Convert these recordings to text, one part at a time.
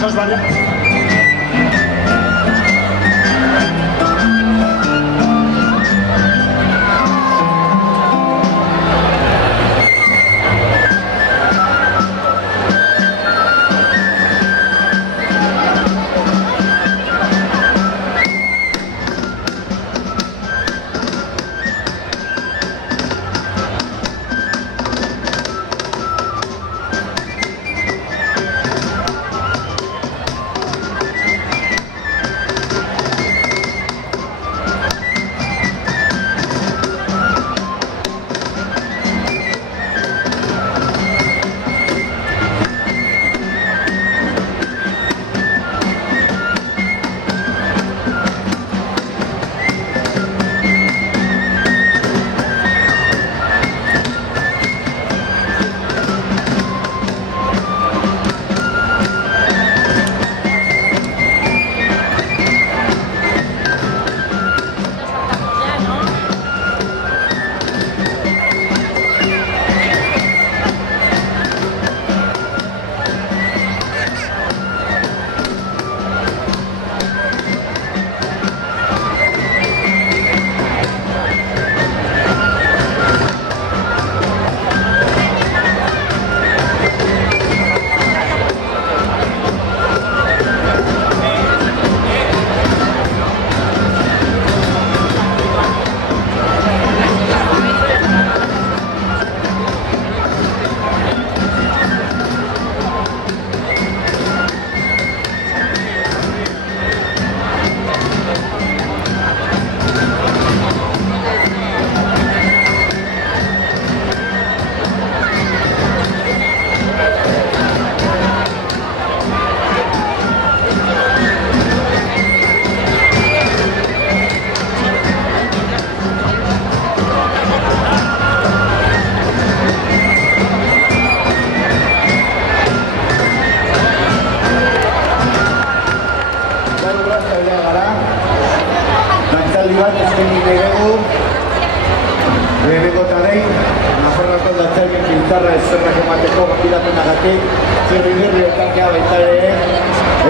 cosas varias.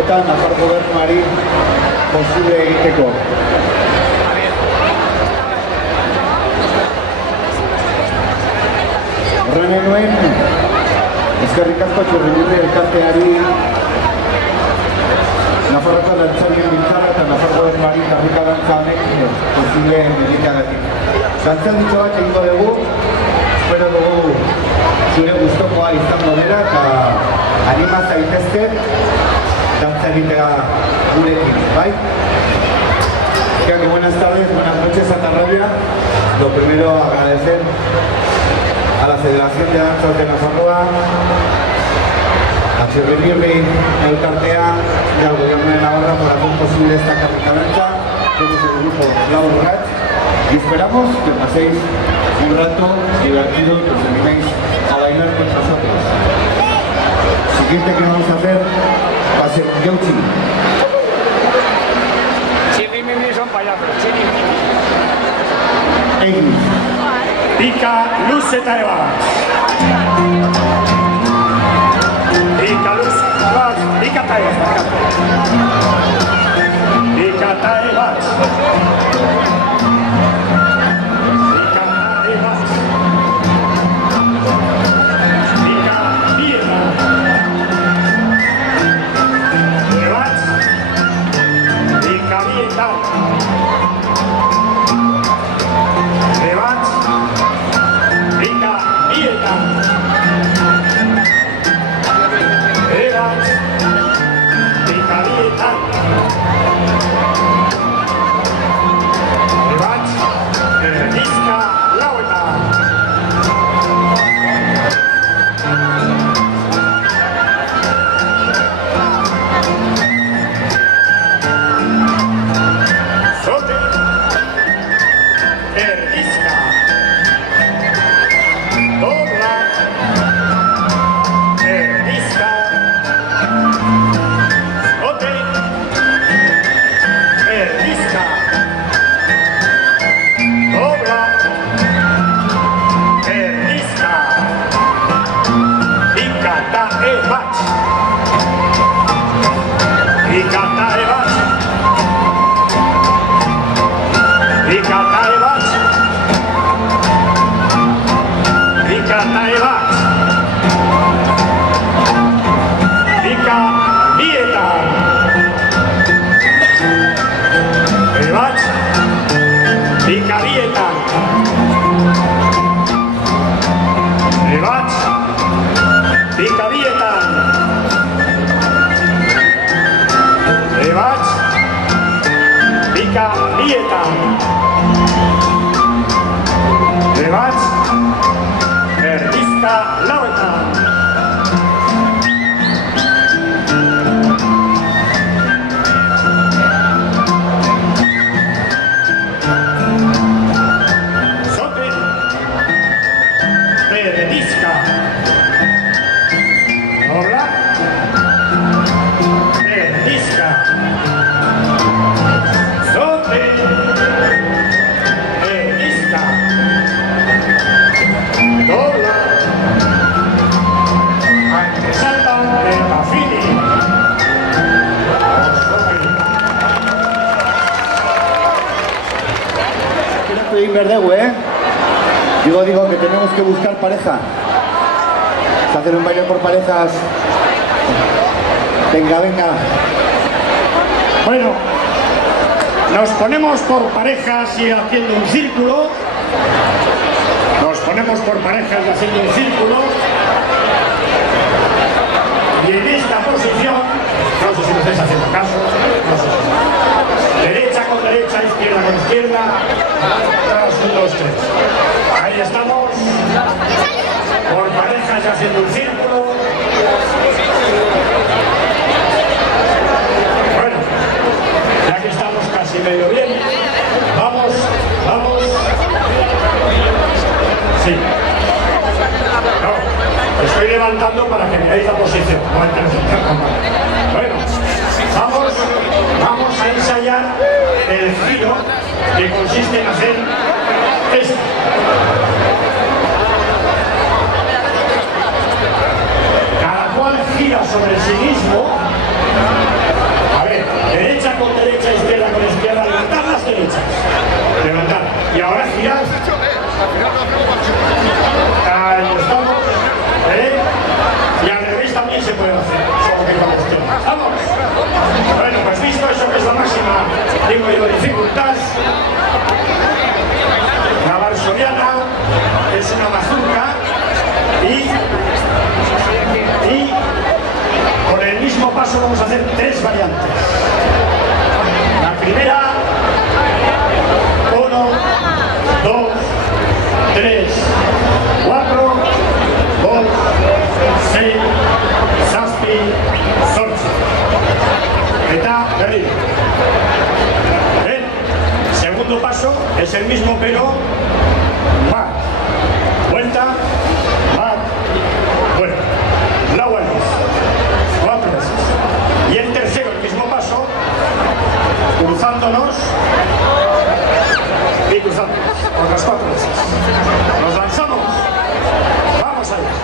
Eta Nafar gobernuari posible egiteko. Horren enuen, eskerrik asko Txurrinurri elkarteari, Nafarroko dantzarien biltzara eta Nafar gobernuari karrika dantza honek posible egiteagatik. Dantzalditxo bat egingo dugu, espero dugu zure gustokoa izango dela eta anima zaitezke danza egitea gurekin, bai? Que buenas tardes, buenas noches a Tarrabia. Lo primero agradecer a la Federación de Danzas de Nafarroa, a Txurrinurri elkartea y al Gobierno de Navarra por hacer posible esta carrika danza. Somos el grupo Blau Urrats y esperamos que paséis un rato divertido y que os animéis a bailar con nosotros. Siguiente que vamos a hacer va a ser Yauchi. Chirimimi son payasos, chirimimi. Egin. Pika, luz eta eba. Pika, luz, pika eta eba. Pika eta eba. Italia. Dieta. Revanche. Erdizka lauetan. Zoten. Erdizka. Hola. Erdizka. Zoten. Erdizka. Dobla. Saltan de Tafini. Estoy en Verdegu, ¿eh? Digo que tenemos que buscar pareja. Vamos a hacer un baile por parejas. Venga, venga. Bueno, nos ponemos por parejas y haciendo un círculo. Nos ponemos por parejas y haciendo un círculo. Y en esta posición, no sé si me estáis haciendo caso, no sé si. Derecha con derecha, izquierda con izquierda. Tras 1, 2, 3. Ahí estamos. Por parejas y haciendo un círculo. Bueno, ya que estamos casi medio bien, vamos. Sí. No, estoy levantando para que veáis la posición. No hay que sentar con mano. Bueno, vamos a ensayar el giro que consiste en hacer esto. Cada cual gira sobre sí mismo. A ver, derecha con derecha, izquierda con izquierda, levantar las derechas. Levantar. Y ahora girar. Ahí estamos. Y al revés también se puede hacer. Solo que con usted. ¡Vamos! Bueno, pues visto eso que es la máxima, digo yo, dificultad. La varsoriana es una mazurca y con el mismo paso vamos a hacer 3 variantes. La primera, 1, 2, 3, 4, 2, 6, Saspi, Sorchi. Está perdido. Segundo paso es el mismo, pero va, vuelta, va, vuelta. La vuelta. 4 veces. Y el tercero, el mismo paso, cruzándonos y cruzándonos. Otras 4 veces. Nos lanzamos. Vamos allá.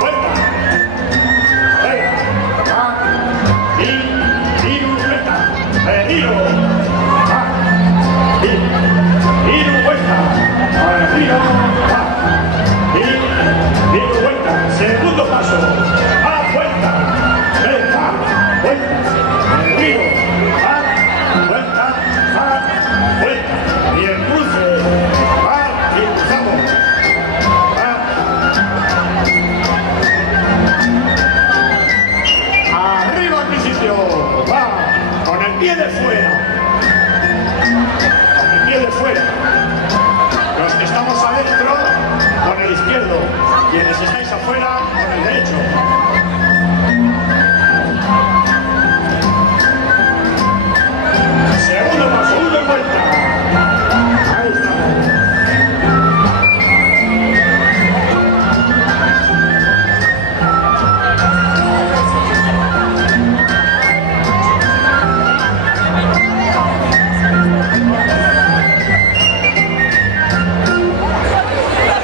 Vuelta. Venga. Va. Y vuelta. Retiro. Va. Y vuelta. Retiro. Va. Y vuelta. Segundo paso. Va. Vuelta. Venga. Vuelta. Retiro. Va. Vuelta. Va. Vuelta. Y el cruce. Va. Y cruzamos. Va. Arriba al principio. Va. Con el pie de fuera. Con el pie de fuera. Los que estamos adentro, con el izquierdo. Quienes estáis afuera, con el derecho. Segundo paso, 1 y vuelta. Ahí estamos.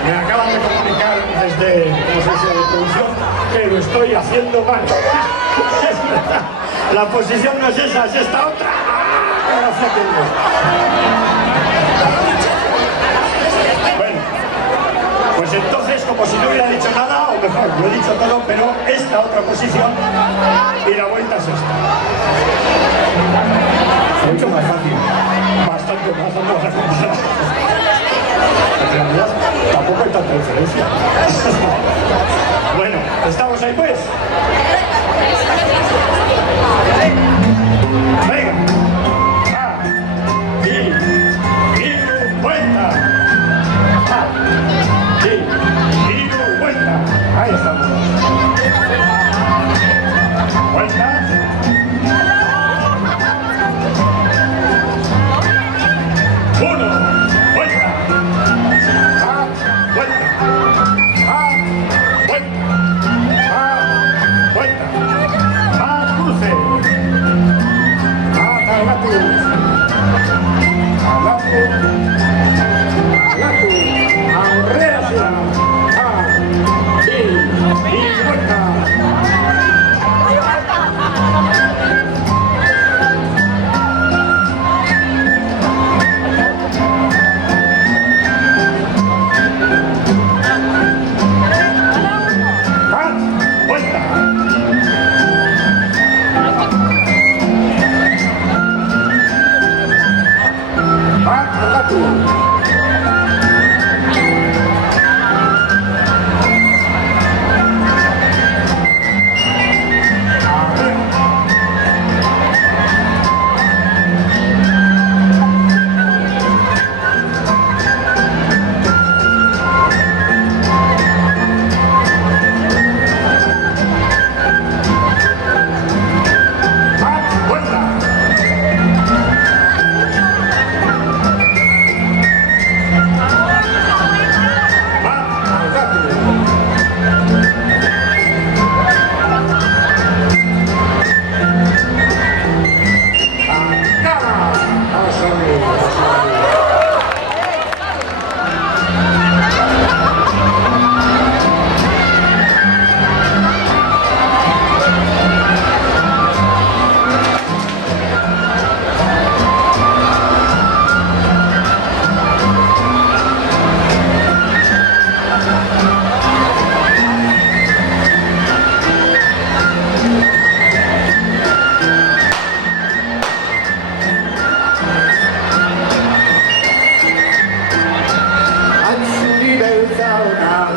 Me acaban de comunicar desde, ¿cómo se dice?, de producción, que lo estoy haciendo mal. Es verdad. La posición no es esa, es esta otra. Gracias, queridos. Bueno, pues entonces, como si no hubiera dicho nada, o mejor, lo he dicho todo, pero esta otra posición y la vuelta es esta. Mucho más fácil. Bastante más. En realidad, tampoco hay tanta diferencia. Bueno, ¿estamos ahí pues?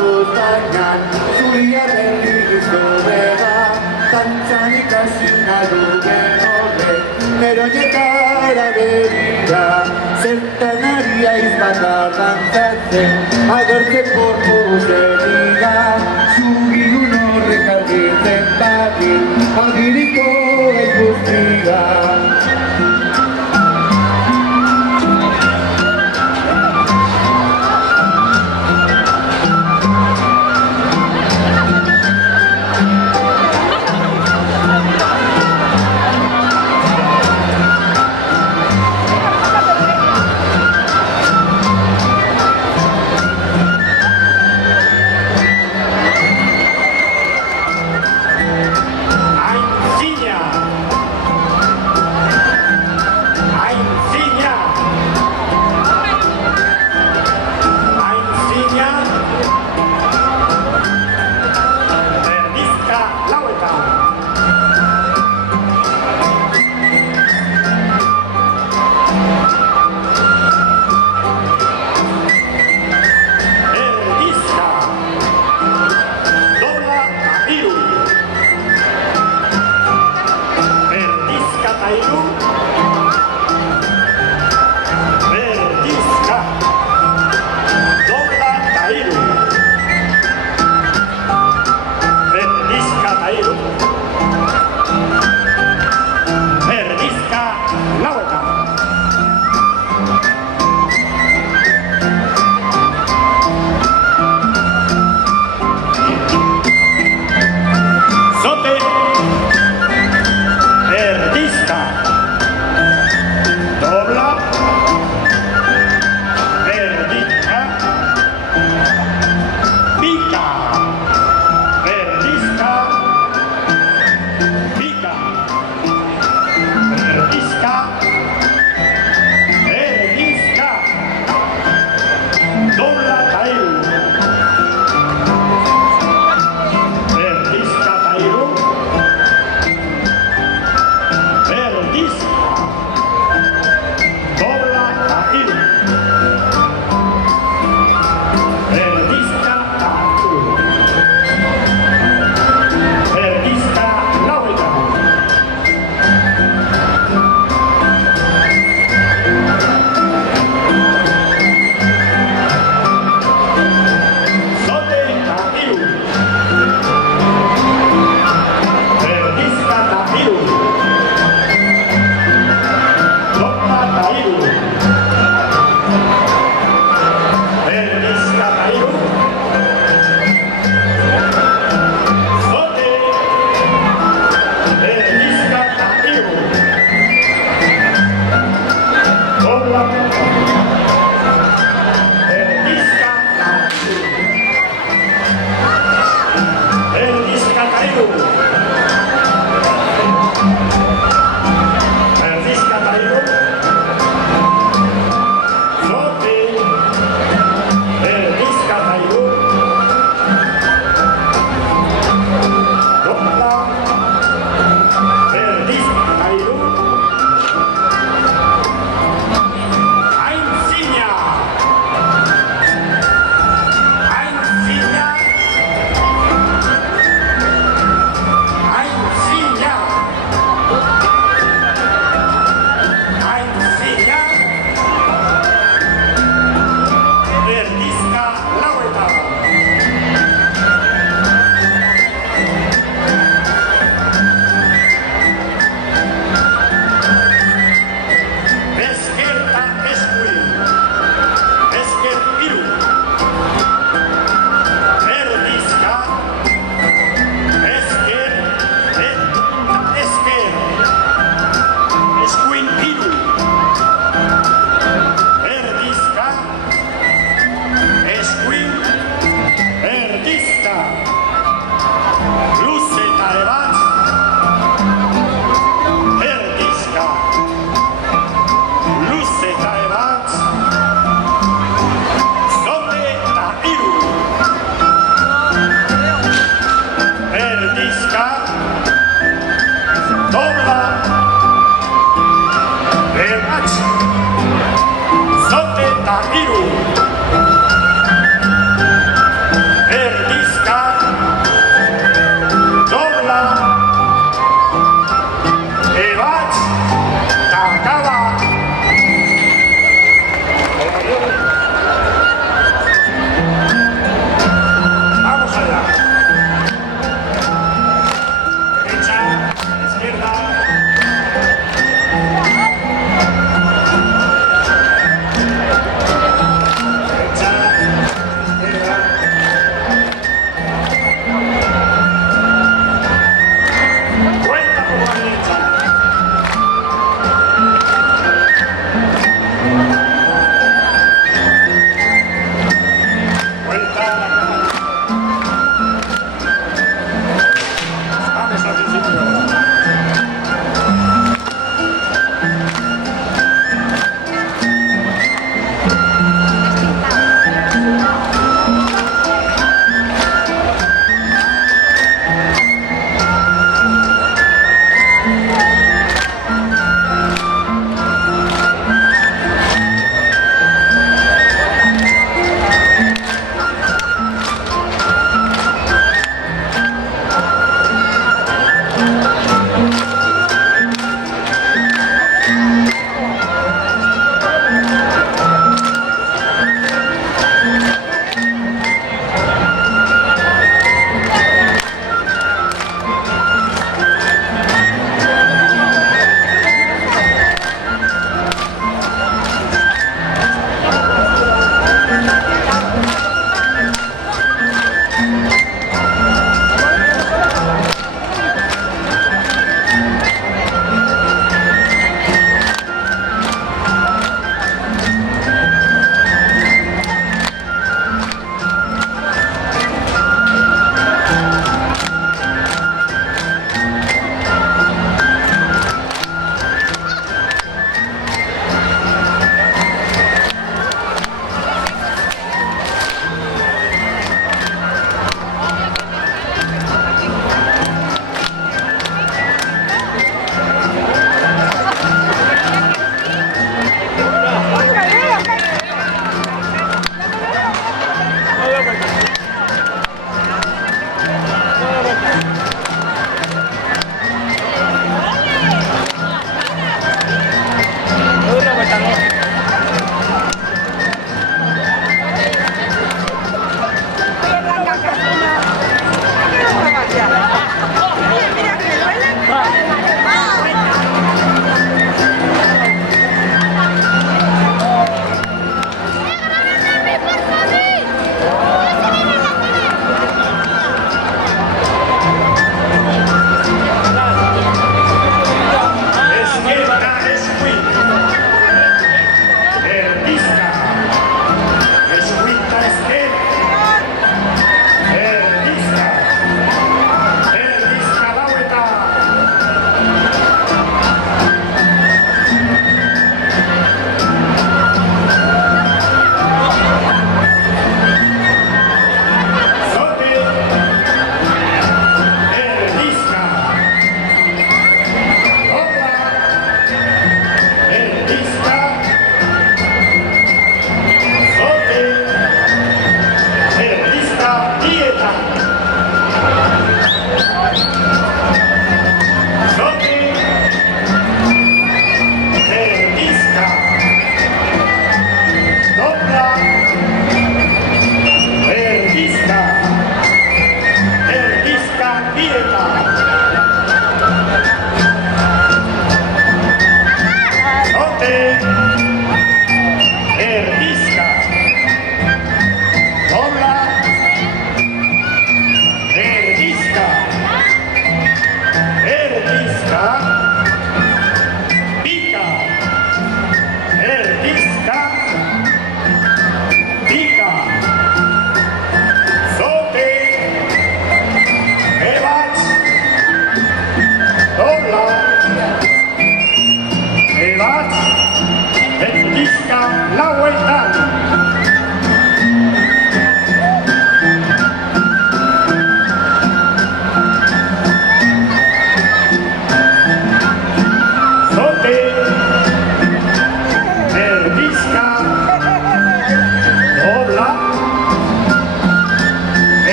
zainan, zuria berrizko bega, tantzan ikasi nadu horrek, neroñetara berira, zertan ari aiz bakar dantzatzen, agertzeko zeniga, zugilun horrek argitzen batin, agiriko ez guztiga.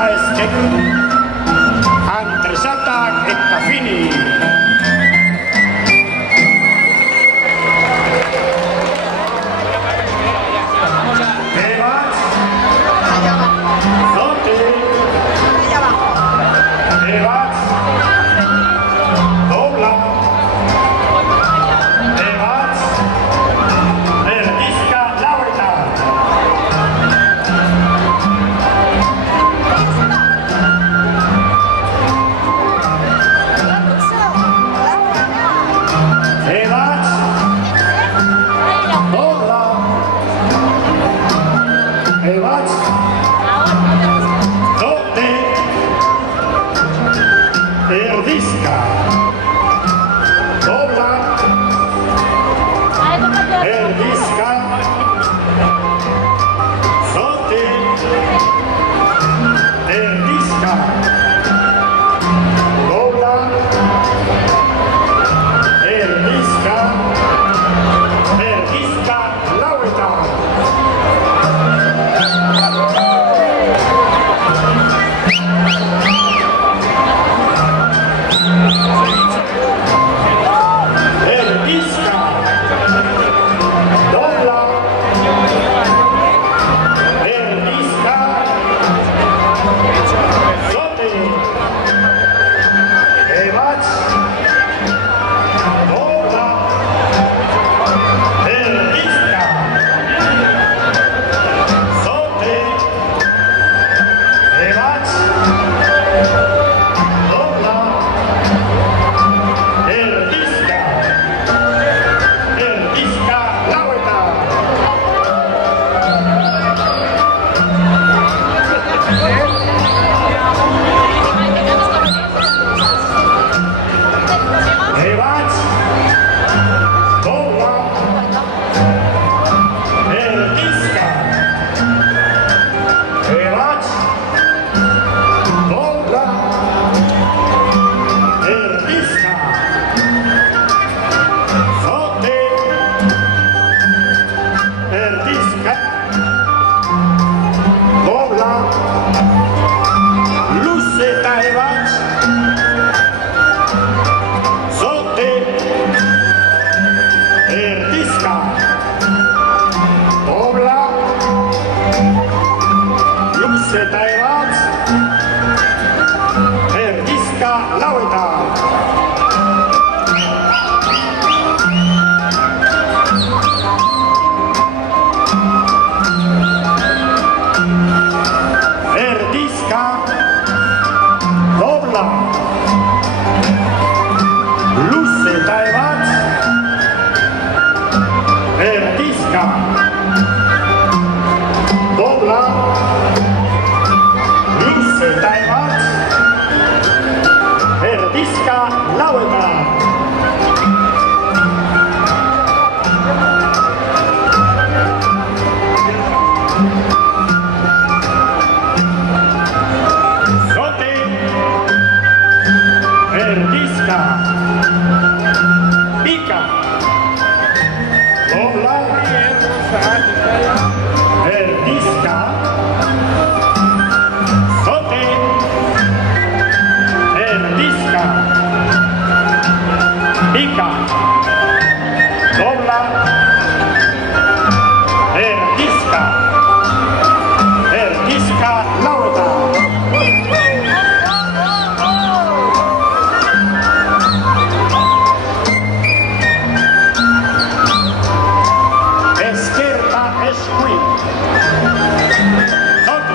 Esta es check. Antresata Eccafini. Evans. Zote. Evans. Dobla. Evans. Erdizka laueta. Evans. Dobla. Evans. Zote. Erdizka. Dobla. Erdizka. Zote. Erdizka. Dobla. Erdizka. Erdizka laueta. Erdizka. Dobla. Erdizka. Zote. Evans. Dobla. Erdizka. Zote. Evans. Dobla. Erdizka. Erdizka laueta. Evans. Dobla. Erdizka. Evans. Dobla. Erdizka. Zote. Erdizka. Dobla. Luceta Evans. Zote. Erdizka. Dobla. Luceta Evans. Erdizka laueta. Erdizka. Dobla. Luceta Evans. Erdizka. Dobla. Luceta Evans. Erdizka laueta. Zote. Erdizka. Pica. Dobla. Erdizka. Zote. Erdizka. Pica. Dobla. Erdizka. Erdizka laueta. Esquerda es queen. Zote.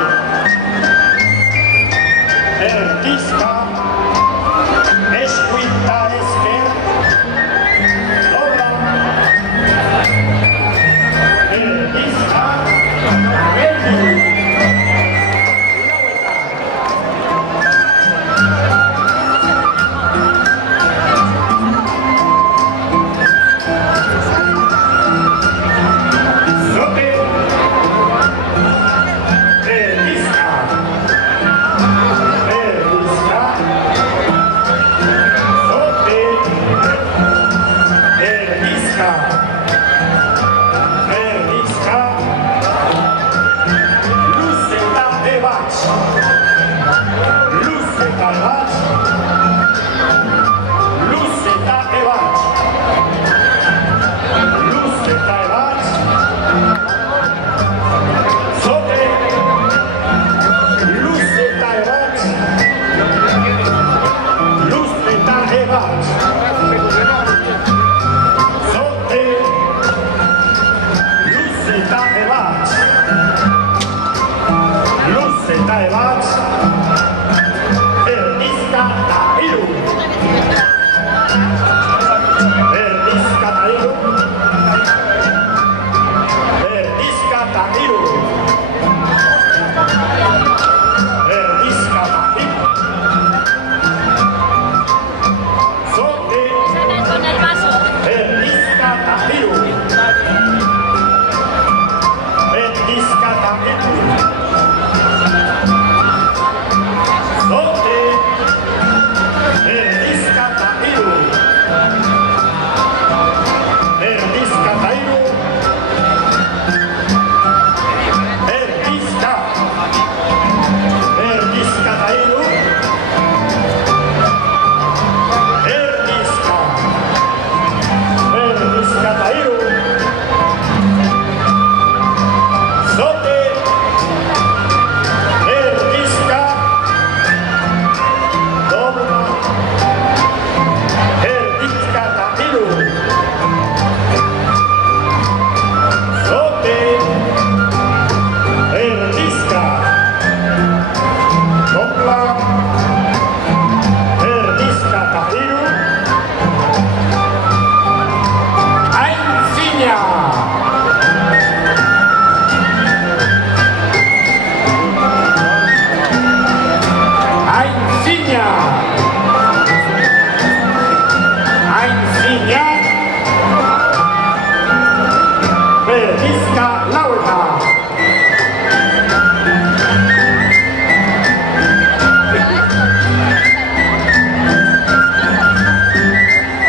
ebats, erdizka eta hiru. Erdizka eta hiru. Erdizka eta hiru. Erdizka eta hiru. Zote. Erdizka eta hiru. Erdizka eta hiru. Zote. Erdizka eta hiru. Erdizka eta hiru. Erdizka. Erdizka eta hiru. Erdizka. Erdizka eta hiru. Zote. Erdizka. Dobla. Erdizka eta hiru. Zote. Erdizka. Dobla. Erdizka eta hiru. Aintzina. Aintzina. Aintzina. Erdizka laueta.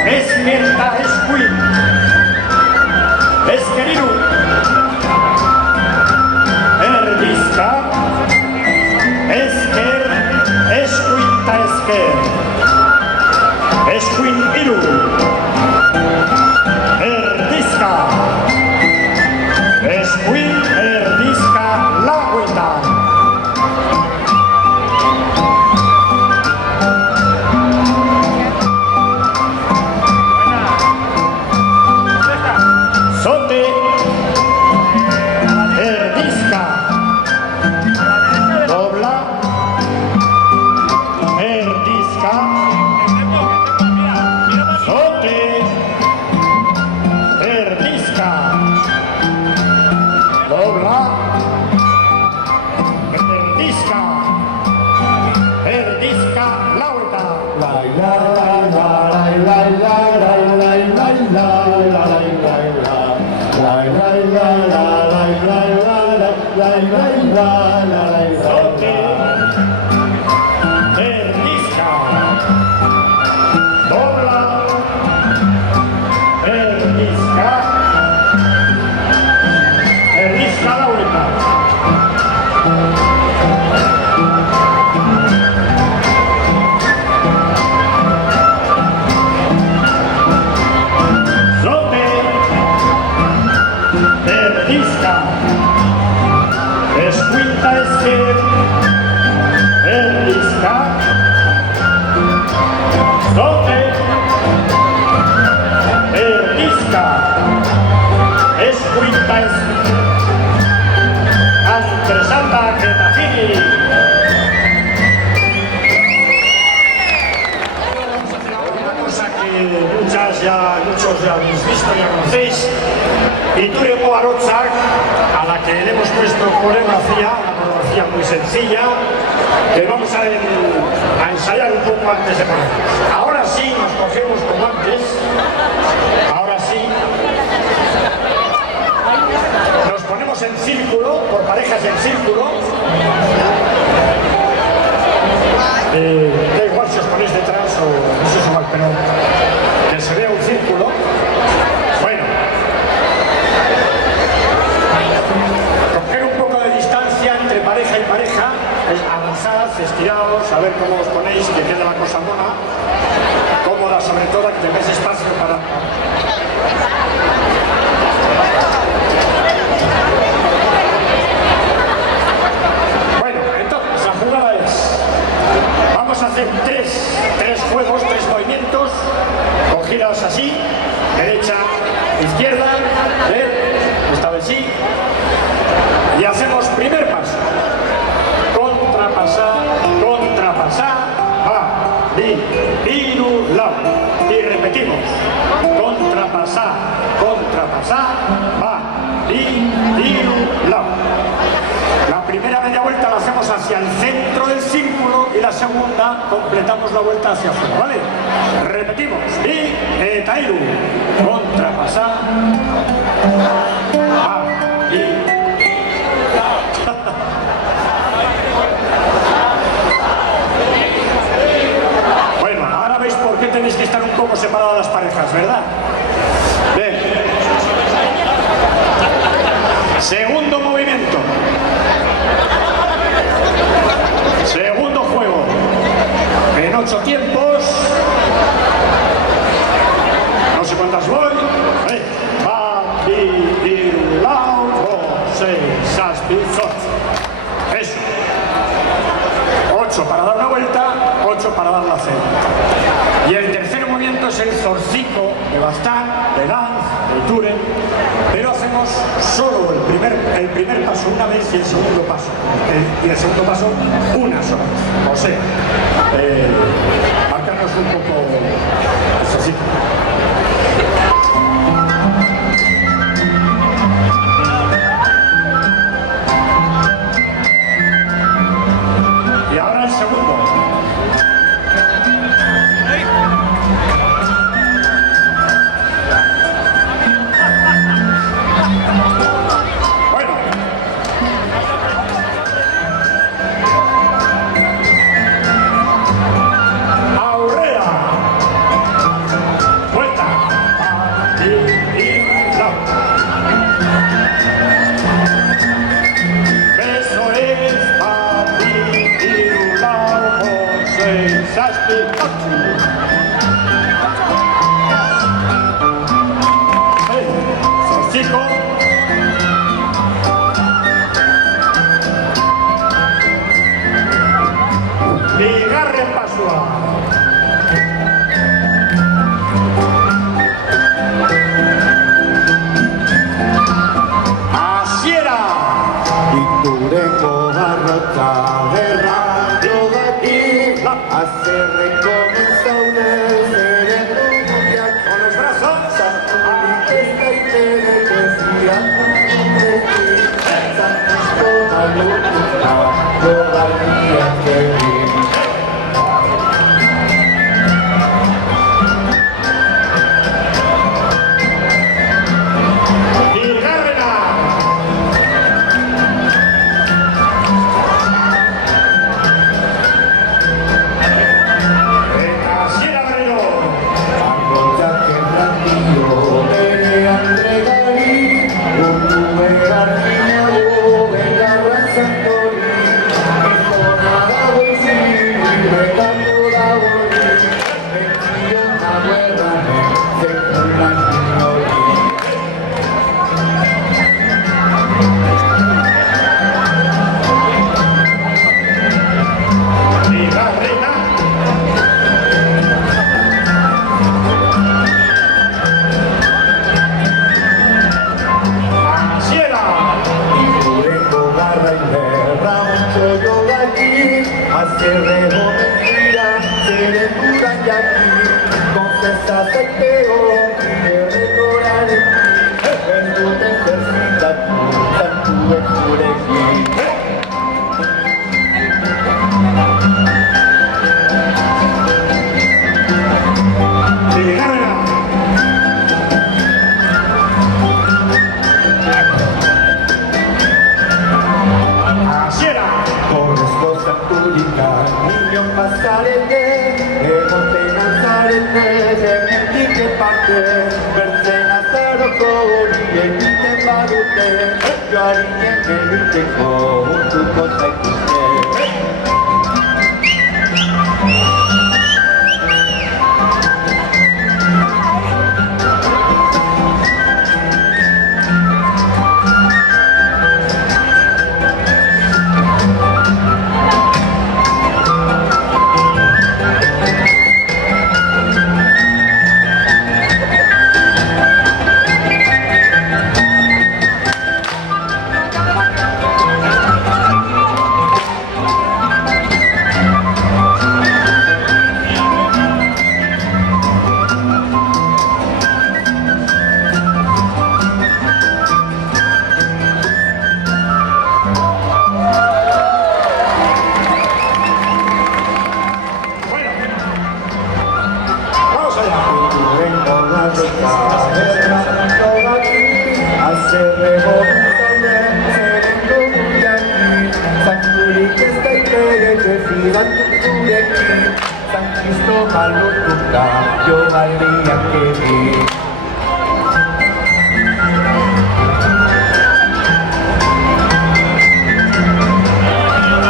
Ezkerta eskuin. Ezkeriru. Erdizka. Ezker. Eskuin ta ezker. Eskuin hiru. Erdizka. Eskuin erdizka laueta. Zote. Erdizka. Dobla. Erdizka. Zote. Erdizka. Dobla. Erdizka. Erdizka laueta. Lai la la la lai la la lai lai la la lai lai la lai lai la la lai lai la lai lai la la lai Zote. Erdizka. Dobla. Erdizka. Erdizka laueta. Zote. Erdizka. Eskuinta ezker. Erdizka. Zote. Erdizka. Eskuinta ezker. Antresaldak eta fini. Una cosa que muchos ya habéis visto, ya conocéis. Iturriko Arotzak, a la que le hemos puesto coreografía, una coreografía muy sencilla, que vamos a ensayar un poco antes de poner. Ahora sí, nos cogemos como antes. Ahora sí. Nos ponemos en círculo, por parejas en círculo. Da igual si os ponéis detrás o eso es igual, pero que se vea un círculo. Bueno. Coger un poco de distancia entre pareja y pareja, avanzad, estiraos, a ver cómo os ponéis, que quede la cosa mona, cómoda sobre todo, que tengáis espacio para... Bueno, entonces la jugada es, vamos a hacer tres juegos, tres movimientos, con giras así, derecha, izquierda, esta vez sí, y hacemos primer paso, contra segunda completamos la vuelta hacia afuera, ¿vale? Repetimos. Y Etairu. Contrapasar. Bueno, ahora veis por qué tenéis que estar un poco separadas las parejas, ¿verdad? Bien. Segundo movimiento. Segundo juego. En 8 tiempos. No sé cuántas voy. Eso. 8 para dar una vuelta, 8 para dar la cena. Y el tercer movimiento es el zorcico de Bastán, de Lanz, de Turen, pero hacemos solo el primer paso una vez y el segundo paso. Y el segundo paso una sola vez. O sea, marcarnos un poco el zorcico. Y ahora el segundo. Bueno. Aurrera. Vuelta. Y la. Eso es. Chico. Y Garren Pasua. Asiera. Y Turengo Barrota de radio de aquí, hace recomenzar un cerebro mundial. Con los brazos. Esta y te decía, toda luz, toda día que vi.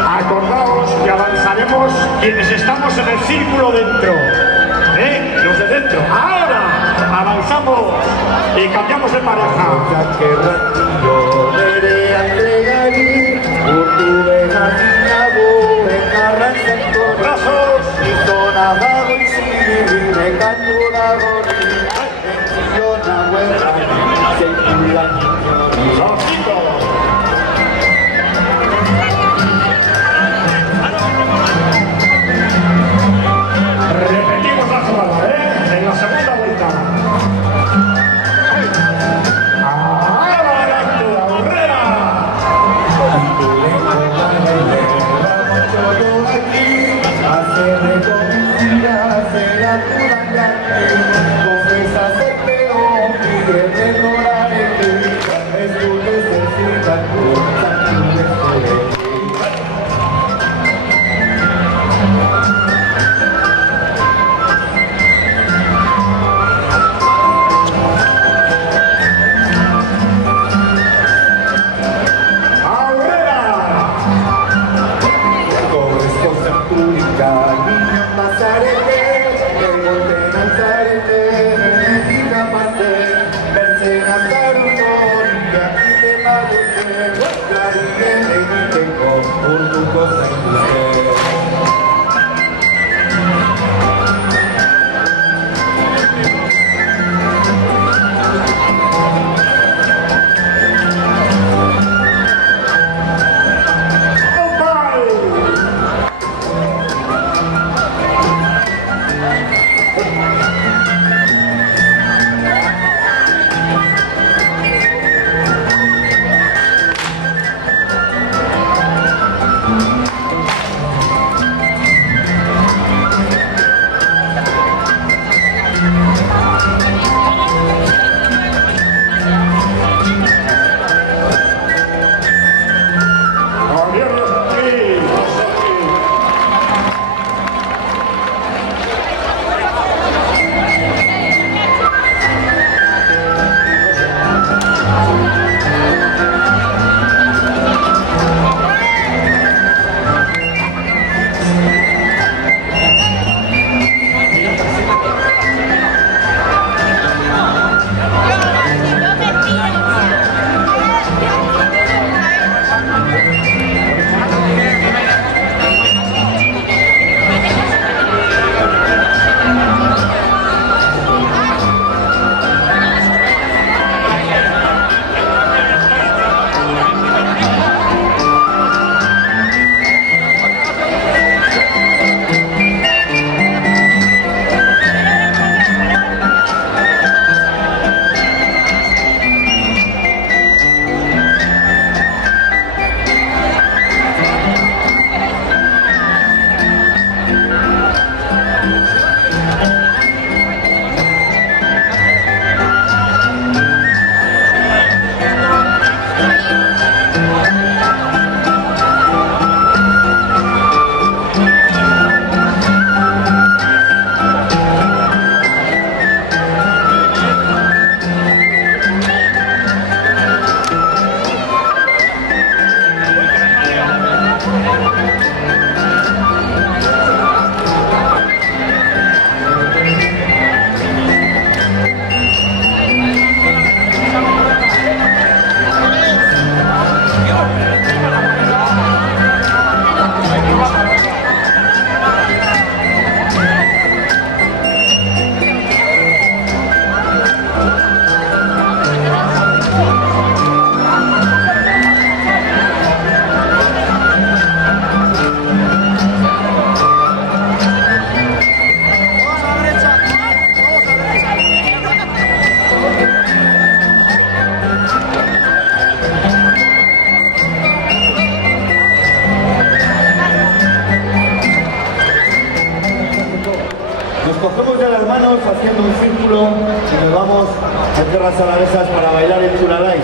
Acordaos que avanzaremos quienes estamos en el círculo dentro, los de dentro. Ahora avanzamos y cambiamos de pareja. Brazos. Los chicos. Repetimos la jugada, en la segunda vuelta. Adelante, Aurrera. haciendo un círculo y nos vamos a tierras alavesas para bailar el chulalay.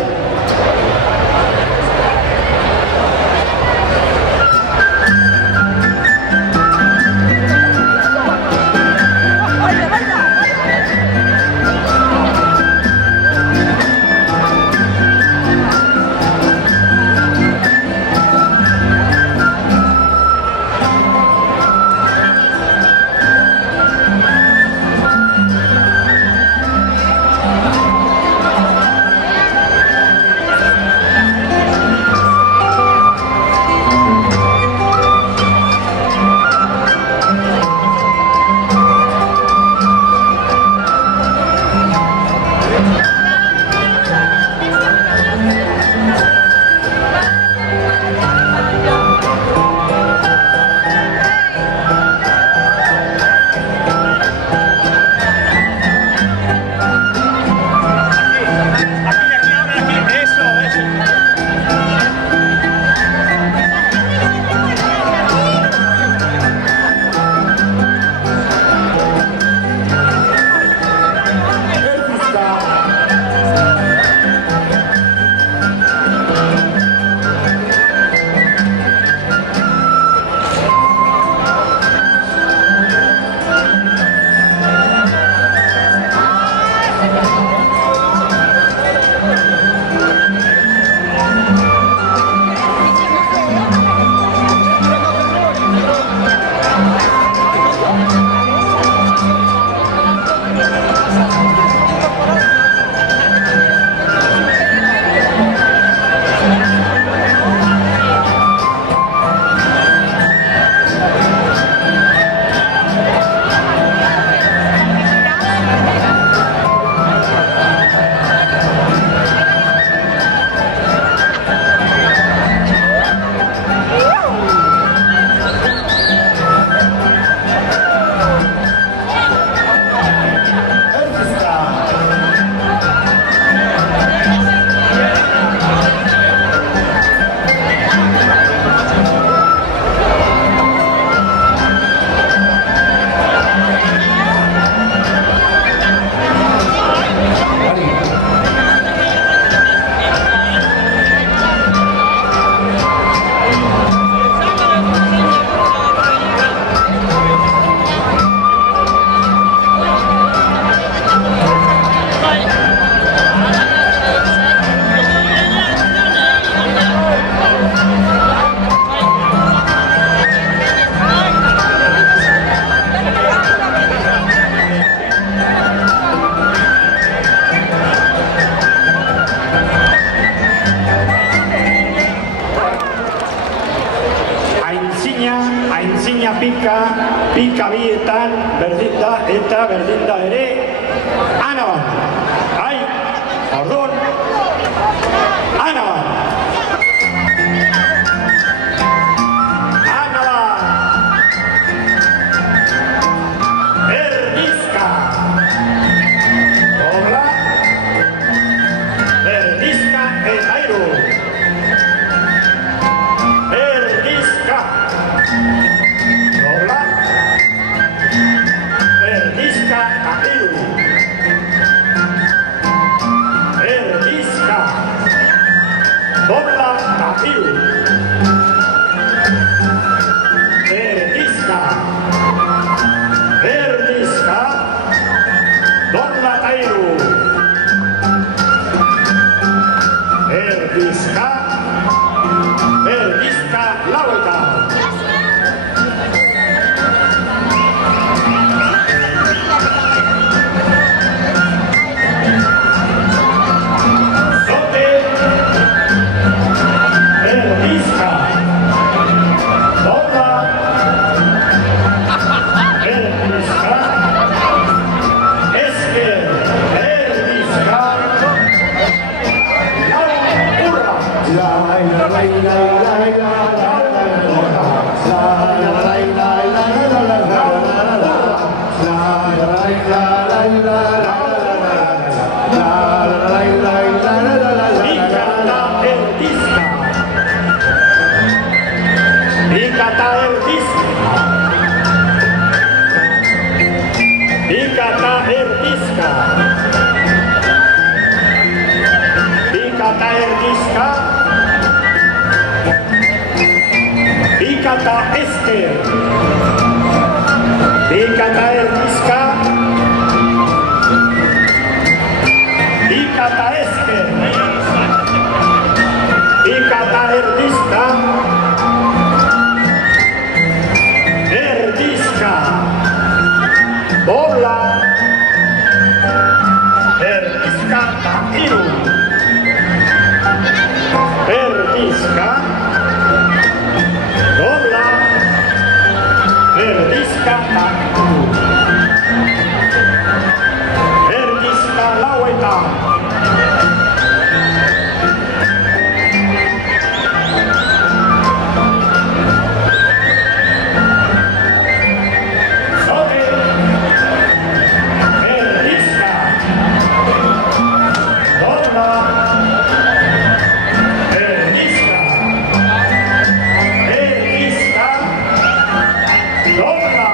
bietan berdin da eta berdin da ere ana bat. Bai, orduan, ana bat. Ana bat. Erdizka. Dobla. Erdizka eta hiru. Erdizka. Dobla. Erdizka eta hiru. Erdizka. Dobla eta hiru. Erdizka. Erdizka. Dobla eta hiru. Erdizka. Erdizka laueta. Zote. Erdizka. Dobla. Erdizka. Esker. Erdizka. Lau. Urra. Ikata erdizka. Ikata erdizka. Ikata erdizka. Ikata esker. Ikata erdizka. Ikata esker. Ikata erdizka. Erdizka. Dobla. Erdizka eta hiru. Erdizka. Dobla. Erdizka eta hiru. Erdizka laueta. Zote. Erdizka. Dobla. Erdizka. Erdizka. Dobla.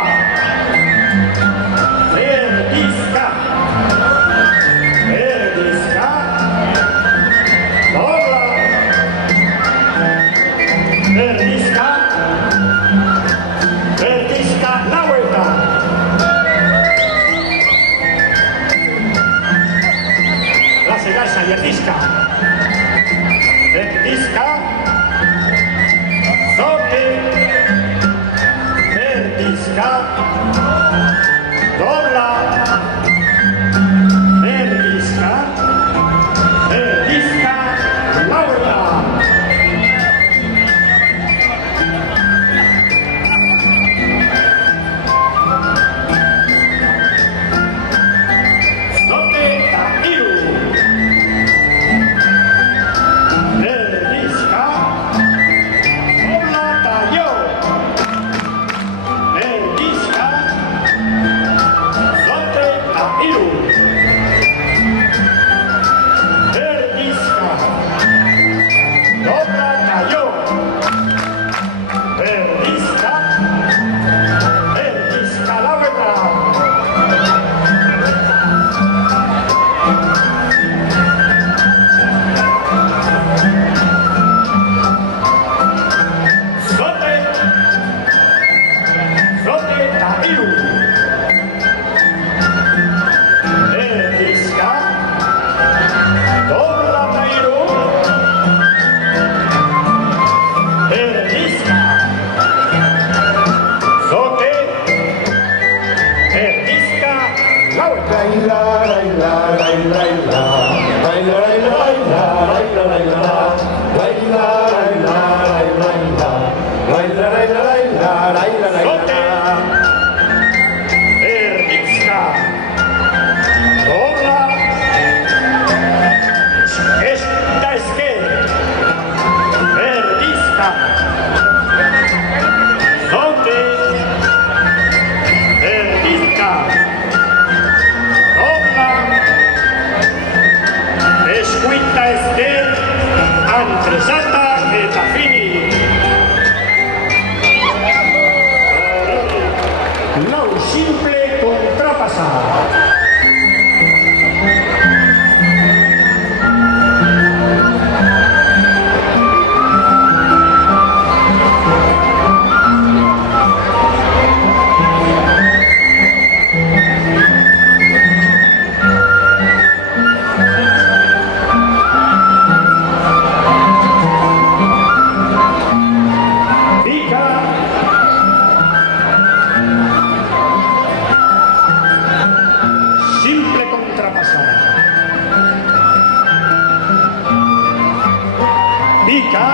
pica,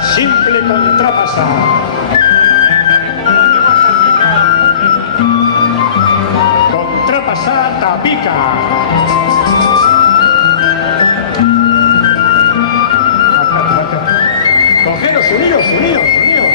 simple contrapasada, contrapasada, pica. Cogeros, unidos, unidos, unidos.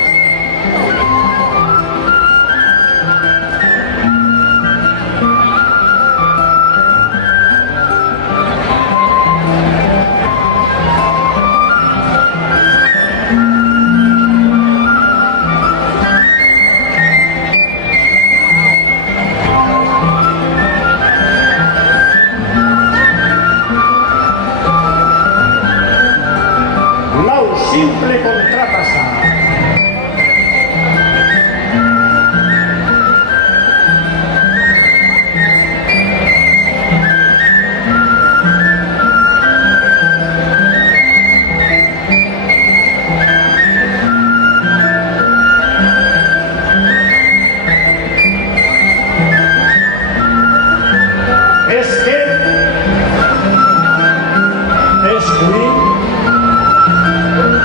Lau, simple contrapasada.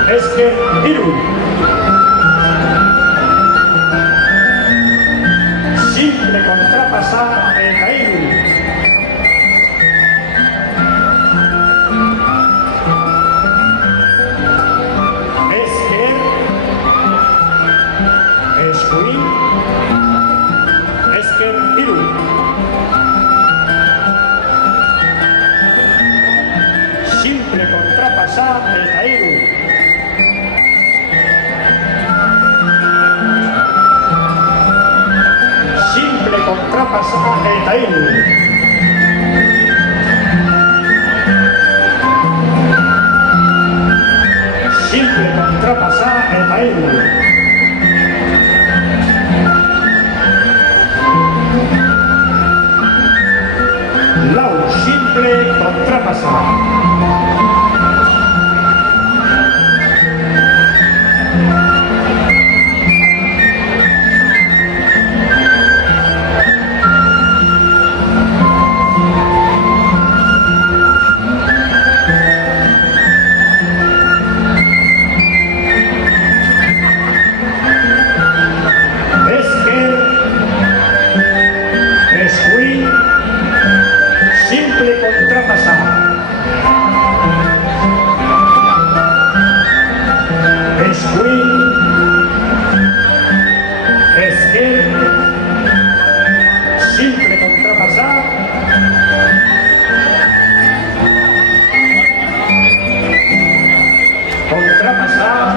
Esker, hiru. Simple kontrapasa eta hiru. Esker, eskuin, esker, hiru. Simple kontrapasa eta hiru. Simple kontrapasada eta hiru. Simple kontrapasada eta hiru. Lau, simple kontrapasada. Simple contrapasada. Esquin, esker, simple contrapasada. Contrapasada.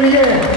Miguel.